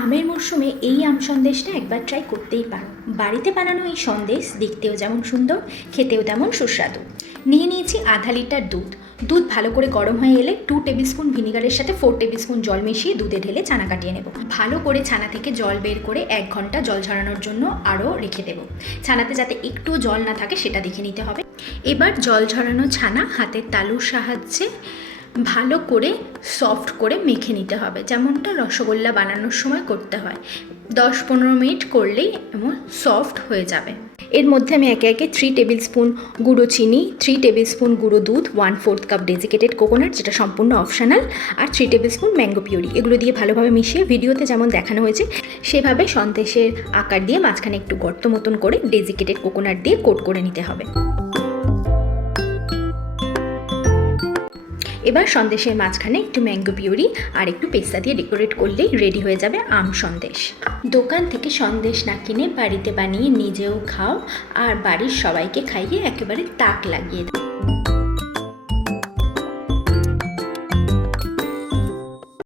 আমের মরশুমে এই আম সন্দেশটা একবার ট্রাই করতেই পারো। বাড়িতে বানানো এই সন্দেশ দেখতেও যেমন সুন্দর, খেতেও তেমন সুস্বাদু। নিয়ে নিয়েছি আধা লিটার দুধ। দুধ ভালো করে গরম হয়ে এলে 2 টেবিল স্পুন ভিনিগারের সাথে 4 টেবিল স্পুন জল মিশিয়ে দুধে ঢেলে ছানা কাটিয়ে নেব। ভালো করে ছানা থেকে জল বের করে 1 ঘন্টা জল ঝরানোর জন্য আরও রেখে দেব। ছানাতে যাতে একটু জল না থাকে সেটা দেখে নিতে হবে। এবার জল ঝরানো ছানা হাতের তালুর সাহায্যে ভালো করে সফট করে মেখে নিতে হবে, যেমনটা রসগোল্লা বানানোর সময় করতে হয়। 10-15 মিনিট করলেই এমন সফট হয়ে যাবে। এর মধ্যে আমি একে একে 3 টেবিল স্পুন গুঁড়ো চিনি, 3 টেবিল স্পুন গুঁড়ো দুধ, 1/4 কাপ ডেজিকেটেড কোকোনাট, যেটা সম্পূর্ণ অপশনাল, আর 3 টেবিল স্পুন ম্যাঙ্গো পিউরি, এগুলো দিয়ে ভালোভাবে মিশিয়ে ভিডিওতে যেমন দেখানো হয়েছে সেভাবে সন্দেশের আকার দিয়ে মাঝখানে একটু গর্ত মতন করে ডেজিকেটেড কোকোনাট দিয়ে কোট করে নিতে হবে। এবার সন্দেশের মাঝখানে একটু ম্যাঙ্গো পিউরি আর একটু পেস্তা দিয়ে ডেকোরেট করলেই রেডি হয়ে যাবে আম সন্দেশ। দোকান থেকে সন্দেশ না কিনে বাড়িতে বানিয়ে নিজেও খাও আর বাড়ির সবাইকে খাইয়ে একেবারে তাক লাগিয়ে দাও।